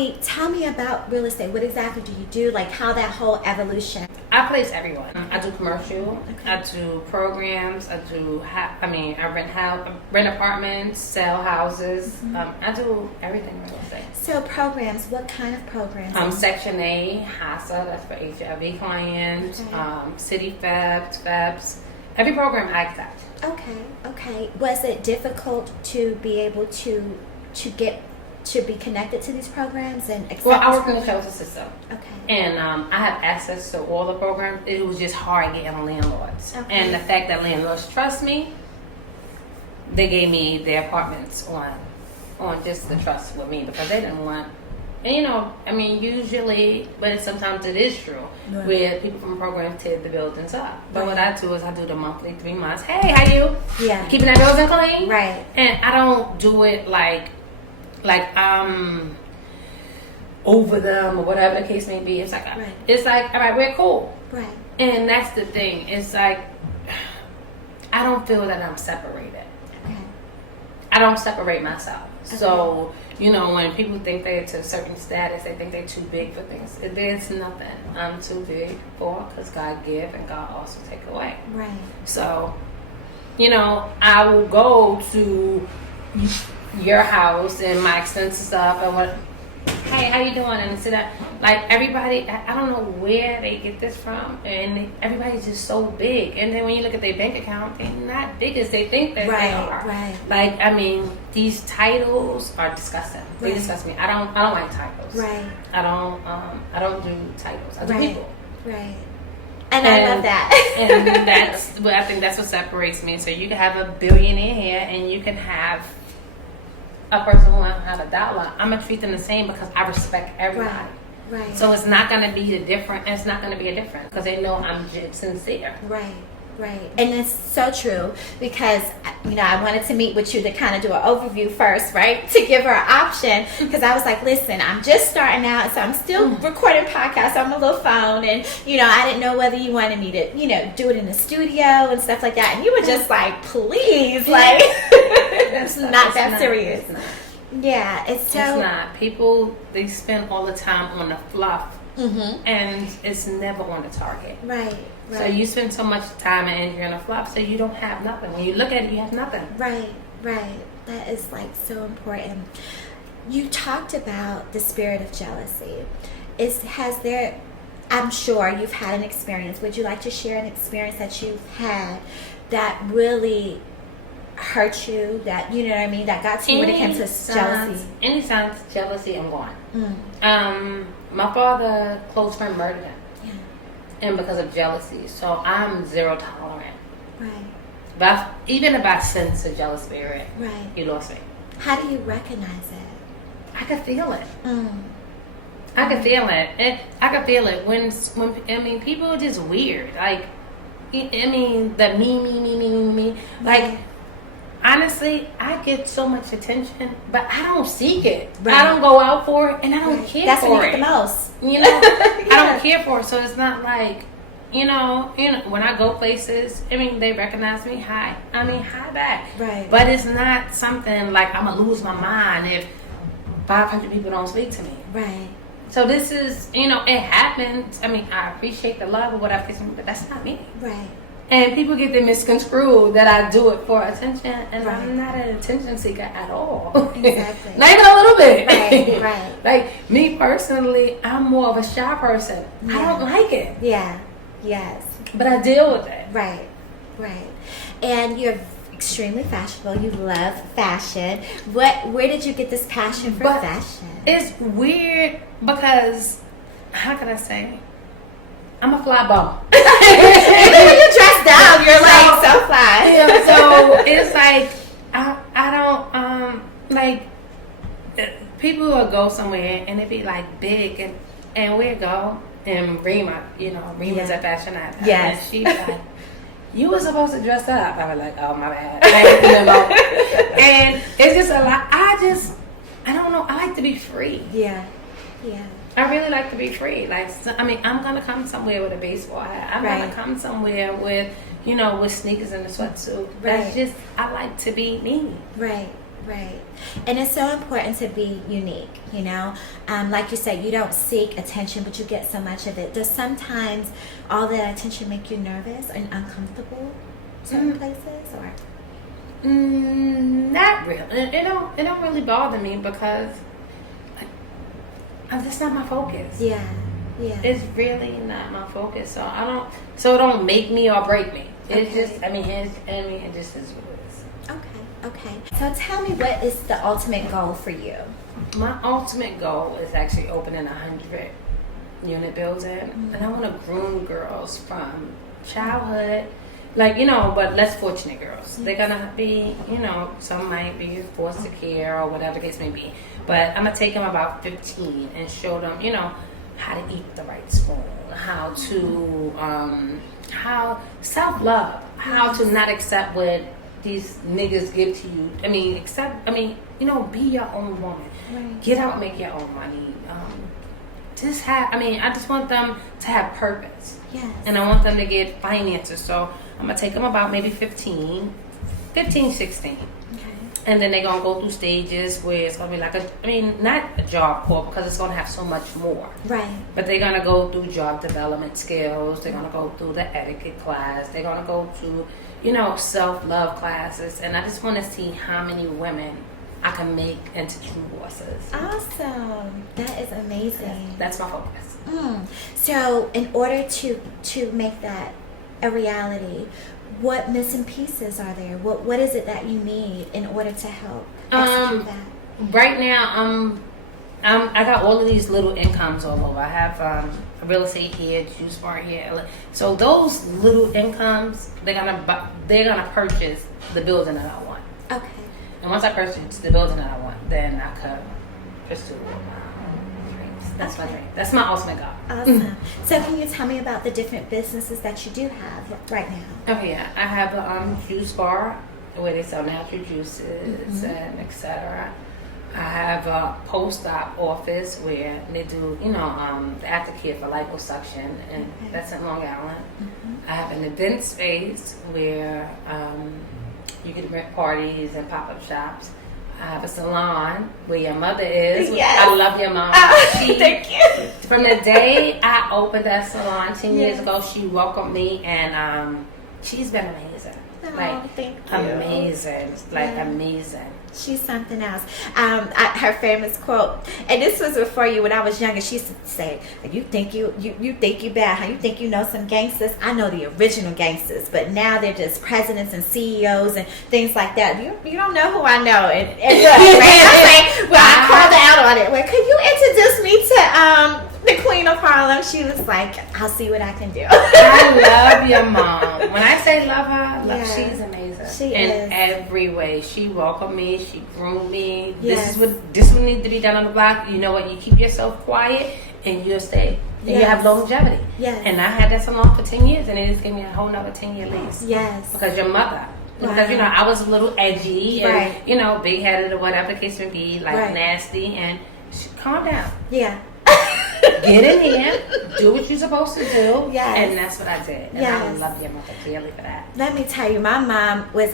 me about real estate. What exactly do you do? Like how that whole evolution? I place everyone. I do commercial. Okay. I do programs. I do. I rent apartments, sell houses. I do everything real estate. So programs. What kind of programs? Section A, HASA, that's for HIV clients. Okay. City FEBs. Every program I accept. Okay. Was it difficult to be able to be connected to these programs and accept? Well, I work in the shelter system. Okay. And I have access to all the programs. It was just hard getting landlords. Okay. And the fact that landlords trust me, they gave me their apartments on just the trust with me because they didn't want. And usually, but sometimes it is true, Right. where people from programs tear the buildings up. But what I do is I do the monthly 3 months. Hey, how you? Yeah. Keeping that building clean? Right. And I don't do it like I'm over them or whatever the case may be. It's like, Right. It's like, all right, we're cool. Right. And that's the thing. It's like, I don't feel that I'm separated. Okay. I don't separate myself. Okay. So, when people think they're to a certain status, they think they're too big for things. There's nothing I'm too big for because God give and God also take away. Right. So, I will go to your house and my extensive stuff and what, hey, how you doing? And sit down. Like everybody, I don't know where they get this from, and everybody's just so big. And then when you look at their bank account, they're not big as they think that they are. Right. Like these titles are disgusting. They Right. disgust me. I don't like titles. Right. I don't do titles. I do Right. people. Right. And I love that. And I think that's what separates me. So you can have a billionaire here, and you can have a person who don't have $1. I'm gonna treat them the same because I respect everybody. Right. So it's not gonna be It's not gonna be a difference because they know I'm sincere. Right. And it's so true because, I wanted to meet with you to kind of do an overview first, right? To give her an option because I was like, listen, I'm just starting out, so I'm still recording podcasts on my little phone. And, I didn't know whether you wanted me to, do it in the studio and stuff like that. And you were just like, please, like, it's not that serious. It's not. Yeah, it's so. It's not. People, they spend all the time on the fluff. And it's never on the target. Right. So you spend so much time and energy on the fluff, so you don't have nothing. When you look at it, you have nothing. Right. That is so important. You talked about the spirit of jealousy. I'm sure you've had an experience. Would you like to share an experience that you've had that really hurt you, that that got to you when it came to jealousy? Any signs of jealousy, I'm gone. My father, close friend, murdered him. Yeah. And because of jealousy. So I'm zero tolerant. Right. But even if I sense a jealous spirit, Right. he lost me. How do you recognize it? I could feel it. I could feel it. I could feel it when people are just weird. Like, the me. Like, Right. honestly, I get so much attention, but I don't seek it. Right. I don't go out for it, and I don't care That's for when you it. get the most. I don't care for it, so it's not like, when I go places, they recognize me. Hi back. Right. But it's not something like I'm gonna lose my mind if 500 people don't speak to me. Right. So this is, you know, it happens. I mean, I appreciate the love or whatever, but that's not me. Right. And people get them misconstrued that I do it for attention, and Right. I'm not an attention seeker at all. Exactly. Not even a little bit. Right, right. Like, me personally, I'm more of a shy person. Yeah. I don't like it. Yeah. Yes. But I deal with it. Right. Right. And you're extremely fashionable. You love fashion. Where did you get this passion for But fashion? it's weird because, how can I say? I'm a fly bum. Even when you're dressed up, you're like so fly. Yeah, so it's like I don't like people will go somewhere and it be like big and we go and Rima, you know, Rima's a fashion actor. Yes. And she be like, you were supposed to dress up. I was like, oh my bad. Like, you know, and it's just a lot. I don't know. I like to be free. Yeah. Yeah. I really like to be free. Like, I mean, I'm gonna come somewhere with a baseball hat. I'm Right. gonna come somewhere with, you know, with sneakers and a sweatsuit. Right. That's just, I like to be me. Right. Right. And it's so important to be unique, you know. Like you said, you don't seek attention, but you get so much of it. Does sometimes all that attention make you nervous and uncomfortable in certain places, or? Not really. It don't really bother me because that's not my focus. Yeah. Yeah. It's really not my focus. So it don't make me or break me. It's Okay. just, it just is what it is. Okay. So tell me, what is the ultimate goal for you? My ultimate goal is actually opening 100 unit building, and I want to groom girls from childhood, like, you know, but less fortunate girls. They're gonna be, you know, some might be foster care or whatever the case may be, but I'm gonna take them about 15 and show them, you know, how to eat the right spoon, how to how self-love, how to not accept what these niggas give to you. You know, be your own woman. Right. Get out and make your own money. I just want them to have purpose. Yes. And I want them to get finances. So I'm going to take them about maybe 15, 16. Okay. And then they're going to go through stages where it's going to be like not a job corps, because it's going to have so much more. Right. But they're going to go through job development skills. They're going to go through the etiquette class. They're going to go through, you know, self-love classes. And I just want to see how many women I can make into true bosses. Awesome. That is amazing. That's my focus. So in order to make that a reality, what missing pieces are there? What is it that you need in order to help execute that? Right now, I got all of these little incomes all over. I have a real estate here, juice bar here. So those little incomes, they're gonna purchase the building that I want. Okay. And once I purchase the building that I want, then I could pursue my dreams. That's my dream. That's my ultimate goal. Awesome. So can you tell me about the different businesses that you do have right now? Okay, yeah. I have a juice bar where they sell natural juices and etc. I have a post-op office where they do, you know, the aftercare for liposuction, and that's in Long Island. I have an event space where you can rent parties and pop-up shops. I have a salon where your mother is. Yes. I love your mom. Thank you. From the day I opened that salon 10 years ago, she welcomed me, and she's been amazing. Thank you. Amazing. Amazing. She's something else. Her famous quote, and this was before you, when I was younger, she used to say, you think you bad, huh? You think you know some gangsters? I know the original gangsters, but now they're just presidents and CEOs and things like that. You don't know who I know. And look, right? I called her out on it. Well, could you introduce me to the Queen of Harlem? She was like, I'll see what I can do. I love your mom. When I say love her, she's amazing. She in is. every way. She welcomed me. She groomed me. Yes. This would need to be done on the block. You know what? You keep yourself quiet and you'll stay. And you have longevity. Yes. And I had that salon for 10 years, and it just gave me a whole nother 10-year lease. Yes. Because your mother. Wow. Because, you know, I was a little edgy and, Right. you know, big-headed or whatever the case may be, Right. nasty. And calm down. Yeah. get in here, do what you're supposed to do. Yes. And that's what I did. And I Yes. love your mother dearly for that. Let me tell you, my mom was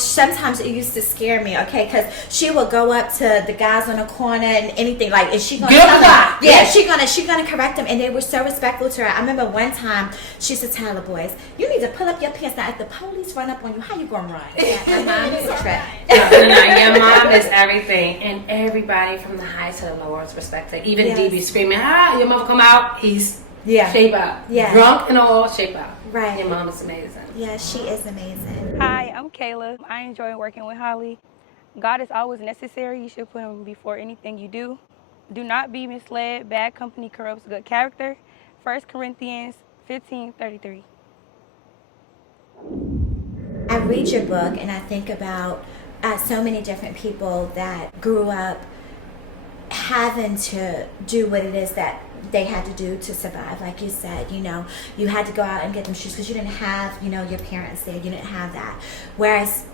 sometimes it used to scare me, okay, because she would go up to the guys on the corner and anything like, is she gonna tell them? Yeah, she gonna correct them, and they were so respectful to her. I remember one time she used to tell the boys, "You need to pull up your pants now. If the police run up on you, how you gonna run?" Yeah, my mom is a trip. No, your mom is everything, and everybody from the high to the lower is respected. Even Yes. DB screaming, your mother come out, he's shape up. Yeah. Drunk and all, shape up. Right. Your mom is amazing. Yeah, she is amazing. Hi, I'm Kayla. I enjoy working with Holly. God is always necessary. You should put him before anything you do. Do not be misled. Bad company corrupts good character. 1 Corinthians 15:33. I read your book and I think about so many different people that grew up having to do what it is that they had to do to survive. Like you said, you had to go out and get them shoes because you didn't have, your parents there. You didn't have that. Whereas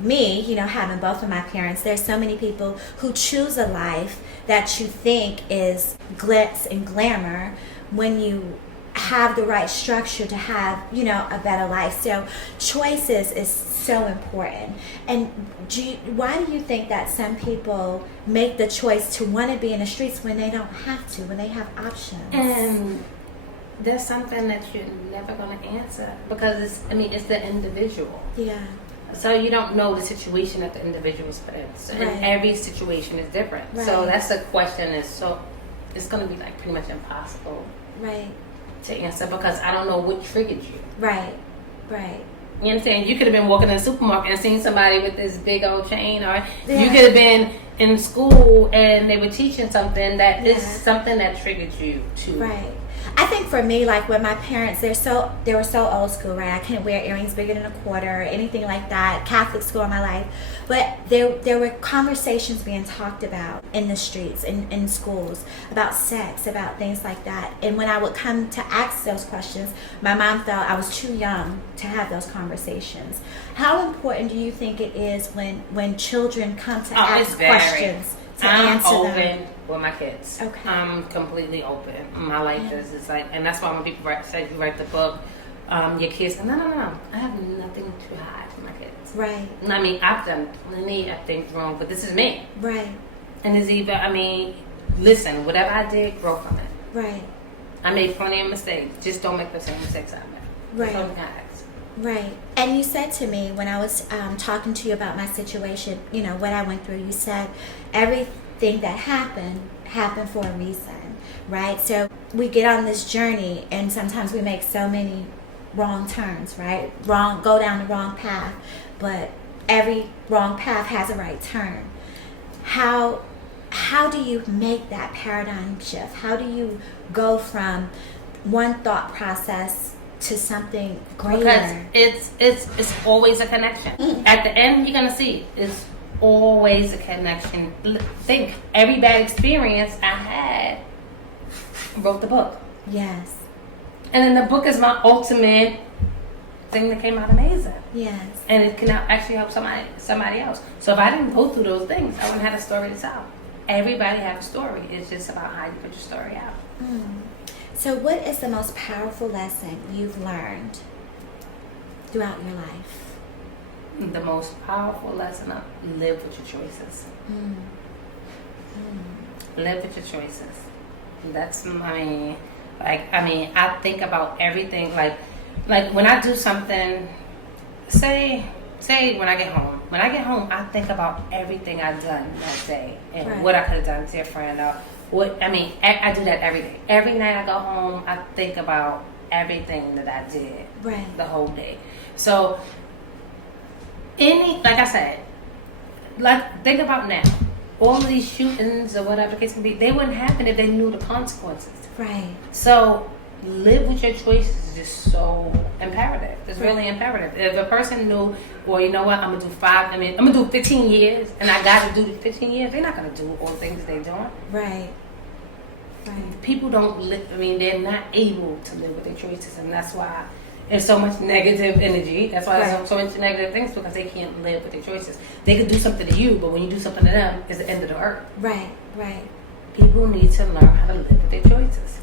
me, having both of my parents, there's so many people who choose a life that you think is glitz and glamour when you have the right structure to have, a better life. So choices is so important. And why do you think that some people make the choice to want to be in the streets when they don't have to, when they have options? And there's something that you're never going to answer because it's the individual. Yeah. So you don't know the situation that the individual's put in. So, Right. and every situation is different. Right. So that's the question. It's going to be like pretty much impossible Right. to answer because I don't know what triggered you. Right. You understand? You could have been walking in the supermarket and seen somebody with this big old chain, or Yeah. you could have been in school and they were teaching something that is Yeah. something that triggered you to. Right. I think for me, like with my parents, they were so old school, right? I couldn't wear earrings bigger than a quarter or anything like that. Catholic school in my life. But there were conversations being talked about in the streets, in schools, about sex, about things like that. And when I would come to ask those questions, my mom felt I was too young to have those conversations. How important do you think it is when children come to ask questions to answer open them? with my kids. Okay. I'm completely open. My life is like, and that's why when people say you write the book, your kids, no. I have nothing to hide from my kids. Right. I mean, I've done plenty of things wrong, but this is me. Right. And it's either, listen, whatever I did, grow from it. Right. I made plenty of mistakes. Just don't make the same mistakes I made. Right. That's all we gotta ask. Right. And you said to me when I was talking to you about my situation, what I went through, you said everything that happened for a reason, right? So we get on this journey and sometimes we make so many wrong turns, right? Go down the wrong path, but every wrong path has a right turn. How do you make that paradigm shift? How do you go from one thought process to something greater? Because it's always a connection. At the end, you're gonna see it's always a connection. Think every bad experience I had wrote the book, Yes. and then the book is my ultimate thing that came out amazing. Yes. And it can actually help somebody else. So if I didn't go through those things, I wouldn't have a story to tell. Everybody has a story. It's just about how you put your story out. So what is the most powerful lesson you've learned throughout your life? The most powerful lesson of live with your choices. Live with your choices. That's I think about everything like when I do something, say when I get home. When I get home, I think about everything I've done that day and Right. what I could have done different. Or I do that every day. Every night I go home, I think about everything that I did Right. the whole day. So like I said, think about now. All of these shootings or whatever the case can be, they wouldn't happen if they knew the consequences. Right. So live with your choices is just so imperative. It's really imperative. If a person knew, well, you know what, I'm gonna do 15 years and I got to do the 15 years, they're not gonna do all the things they're doing. Right. Right. People don't live, they're not able to live with their choices, and that's why there's so much negative energy. That's why there's so much negative things, because they can't live with their choices. They could do something to you, but when you do something to them, it's the end of the earth. Right. Right. people need to learn how to live with their choices.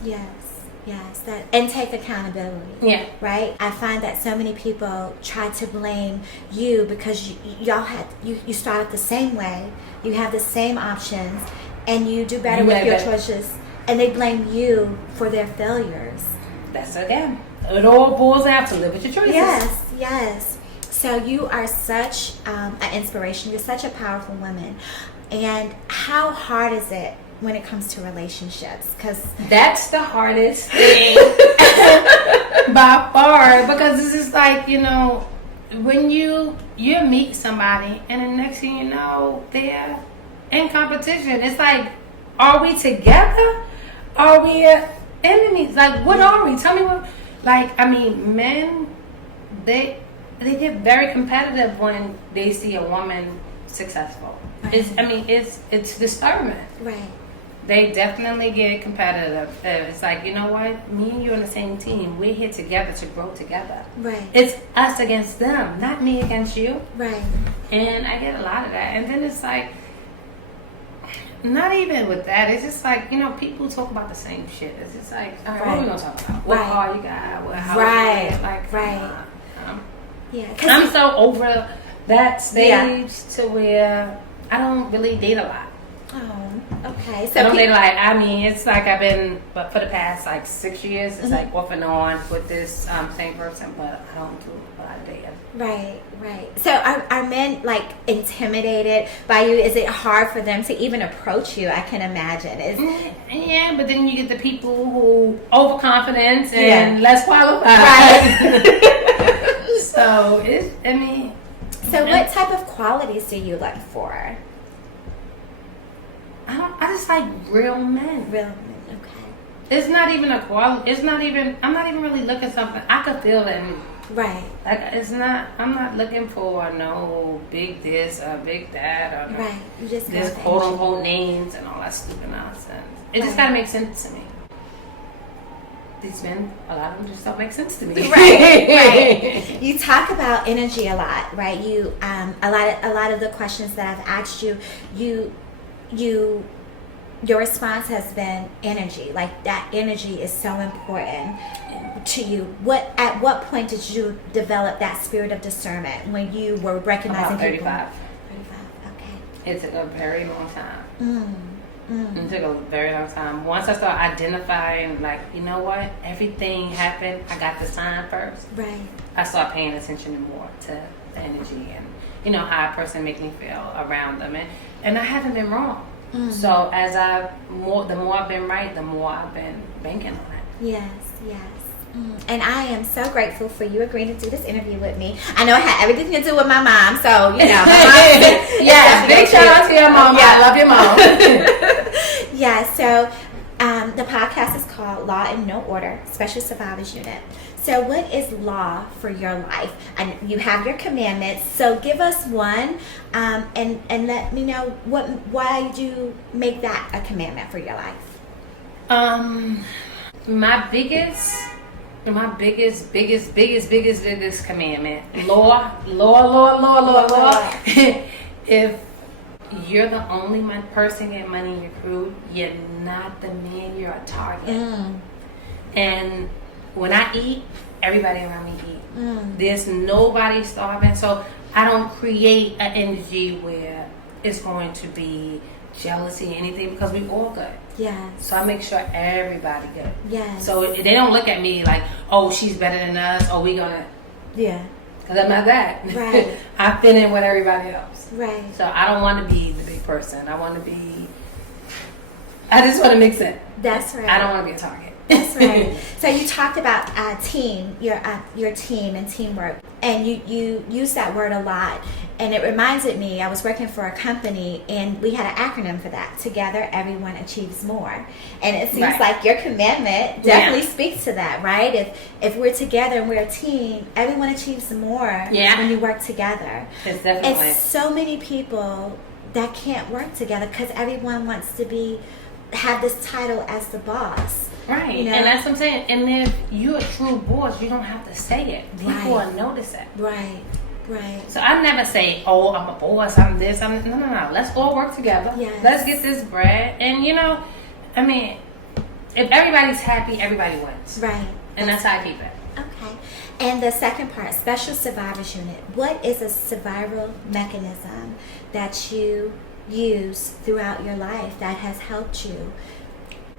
Yes, that, and take accountability. Yeah. Right? I find that so many people try to blame you because y'all had you started the same way, you have the same options, and you do better with your choices, and they blame you for their failures. That's again. It all boils down to live with your choices. Yes. So you are such an inspiration. You're such a powerful woman. And how hard is it when it comes to relationships? Because that's the hardest thing by far, because it's just like, when you meet somebody and the next thing you know, they're in competition. It's like, are we together? Are we enemies? Like, what are we? Tell me what. Like, men, they get very competitive when they see a woman successful. Right. It's disturbing. Right. They definitely get competitive. It's like, you know what? Me and you on the same team. We're here together to grow together. Right. It's us against them, not me against you. Right. And I get a lot of that. And then it's like, not even with that. It's just like, people talk about the same shit. It's just like, all right, what are we going to talk about? What car you got? How I'm so over that stage to where I don't really date a lot. Oh, okay. So I don't date a lot. It's like I've been, but for the past 6 years, it's like off and on with this same person, but I don't do a lot of dating. Right. So are men intimidated by you? Is it hard for them to even approach you? I can imagine. Yeah, but then you get the people who overconfident and less qualified. Right. So So what type of qualities do you look for? I just like real men. Real men, okay. It's not even a quality. I'm not even really looking for something. I could feel it. Right. Like, I'm not looking for no big this or big that or right. You just this quote unquote names and all that stupid nonsense. It just gotta make sense to me. These men, a lot of them just don't make sense to me. Right. You talk about energy a lot, right? You a lot of the questions that I've asked your response has been energy. Like, that energy is so important to you. At what point did you develop that spirit of discernment when you were recognizing about 35. people? 35. Okay. It took a very long time. It took a very long time. Once I started identifying, like, you know what, everything happened. I got the sign first. Right. I started paying attention more to the energy and how a person make me feel around them, and I haven't been wrong. So the more I've been right, the more I've been banking on it. Yes. And I am so grateful for you agreeing to do this interview with me. I know it had everything to do with my mom, so my mom. Yeah, big shout out to your mom. I love your mom. Yeah. So the podcast is called Law and No Order Special Survivors Unit. So what is law for your life? And you have your commandments. So give us one, and let me know why you make that a commandment for your life. My biggest commandment, law. If you're the only person getting money in your crew, you're not the man, you're a target. And when I eat, everybody around me eat. There's nobody starving, so I don't create an energy where it's going to be jealousy or anything, because we all good. Yes. So I make sure everybody good. Yes. So they don't look at me like, oh, she's better than us, or we gonna. Yeah. Because I'm not that. Right. I fit in with everybody else. Right. So I don't want to be the big person. I just want to mix it. That's right. I don't want to be a target. That's right. So you talked about team, your team and teamwork, and you use that word a lot. And it reminded me, I was working for a company, and we had an acronym for that. Together, everyone achieves more. And it seems like your commandment definitely speaks to that, right? If we're together and we're a team, everyone achieves more when you work together. It's definitely. And so many people that can't work together because everyone wants to have this title as the boss. Right, and that's what I'm saying. And if you're a true boss, you don't have to say it. People will notice it. Right. So I never say, oh, I'm a boss, I'm this, no. Let's all work together. Yes. Let's get this bread. And, I mean, if everybody's happy, everybody wins. Right. And that's how I keep it. Okay. And the second part, Special Survivors Unit. What is a survival mechanism that you use throughout your life that has helped you?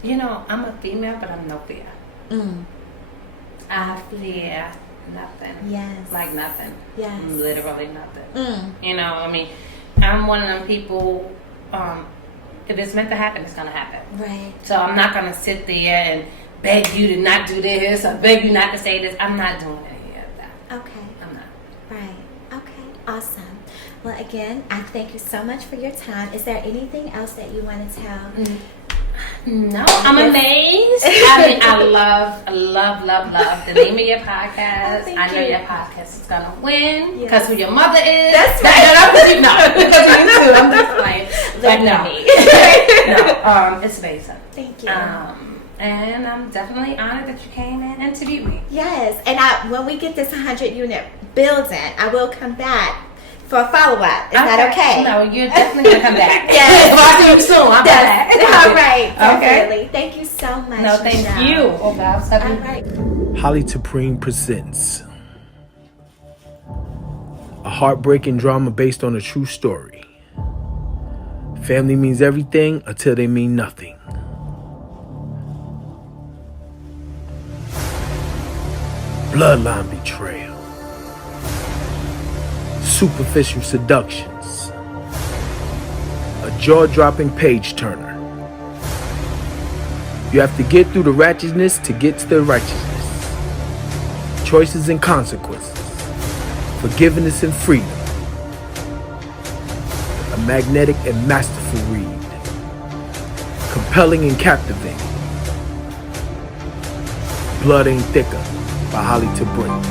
You know, I'm a female, but I'm no fear. I fear nothing. Yes. Like nothing. Yes. Literally nothing. You know, I mean, I'm one of them people, if it's meant to happen, it's going to happen. Right. So I'm not going to sit there and beg you to not do this or beg you not to say this. I'm not doing any of that. Okay. I'm not. Right. Okay. Awesome. Well, again, I thank you so much for your time. Is there anything else that you want to tell? No, I'm amazed. I mean, I love the name of your podcast. Oh, I know your podcast is gonna win Yes. because who your mother is. That's right. No, because you too. I'm just playing. But no, it's amazing. Thank you. And I'm definitely honored that you came in and interviewed me. Yes, and when we get this 100-unit building, I will come back for a follow-up. Is that okay? No, you're definitely going to come back. Yes. If I do you soon, I'll come back. All right. Okay. Definitely. Thank you so much. No, thank Michelle. you. Oh, God. All right. Holly Supreme presents a heartbreaking drama based on a true story. Family means everything until they mean nothing. Bloodline betrayal. Superficial seductions. A jaw-dropping page-turner. You have to get through the ratchetness to get to the righteousness. Choices and consequences. Forgiveness and freedom. A magnetic and masterful read. Compelling and captivating. Blood Ain't Thicker by Holly Supreme.